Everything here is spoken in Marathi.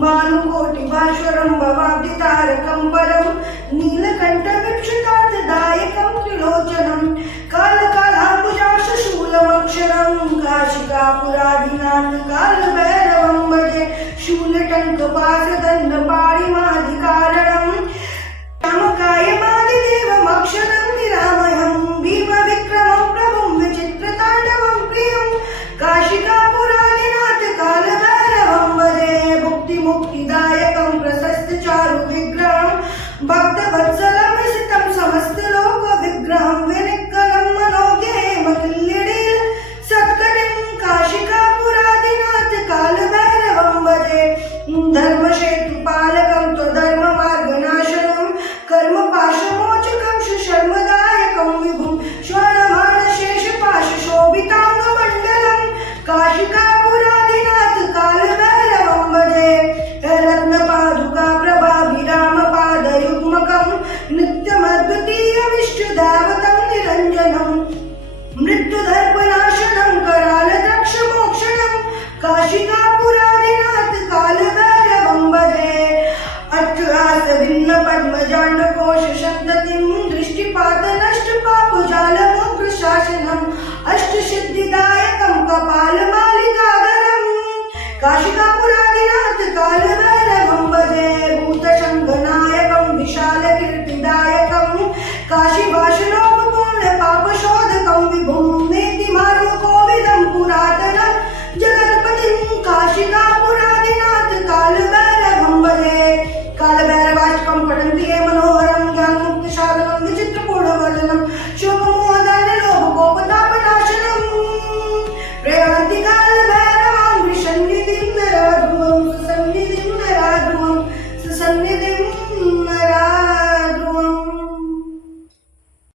भानुकोटिभास्वरं भवाब्धितारकं परं नीलकण्ठविक्षतार्थदायकं त्रिलोचनं कालकालाम्बुजाशूलमक्षरं काशिकापुरादिनाथ कालभैरवं भजे शूलटङ्कपाशदण्डपाणिमादिकारणं रामकायमादिदेवमक्षरं निरामयं भीमविक्रमं प्रभुं विचित्रताण्डवं प्रियं काशिकापुरादिनाथ कालभैरवं भजे मुक्तिदायकं प्रशस्तचारु विग्रहं भक्तवत्सलं विसितं समस्तलोकविग्रहं विनिक्कलं मनोज्ञेमकिल्लिडील सत्कटिं काशिकापुरादिनाथ कालभैरवं भजे धर्मसेतुपालकं त्वधर्ममार्गनाशनं कर्मपाशमोचकं शर्मदायकं विभुं श्रवणमानशेषपाशशोभिताङ्गमण्डलं काशिकापुरादिनाथ कालभैरवं भजे रत्नपादुका प्रभाभिरामपादयुग्मकं नित्यमद्वितीयमिष्टदैवतं निरञ्जनं मृत्युदर्पनाशनं करालद्रक्षमोक्षणं काशिकापुरादिनाथ कालभैरवं भजे अट्टहासभिन्नपद्मजाण्डकोशशब्दतिं दृष्टिपातनष्टपापजालमोक्षशासनम् अष्टसिद्धिदायकं कपालमालिकाधरं काशिकापुरादिनाथ कालभैरवं भजे भूतशङ्खनायकं विशालकीर्तिदायकं काशीभाषणोपपूर्णपापशोधकं विभुं नेतिमार्गकोविदं पुरातनं जगत्पतिं काशिकापुरादिनाथ कालभैरवं भजे कालभैरवाष्टकं पठन्ति ये मनोहरं ज्ञानमुक्तिसाधनं विचित्रपूर्णवर्धनं शोकमोहदानलोभकोपतापनाशनं प्रयान्ति कालभैरवां विसन्निधिं नराध्रुवं सुसन्निधिं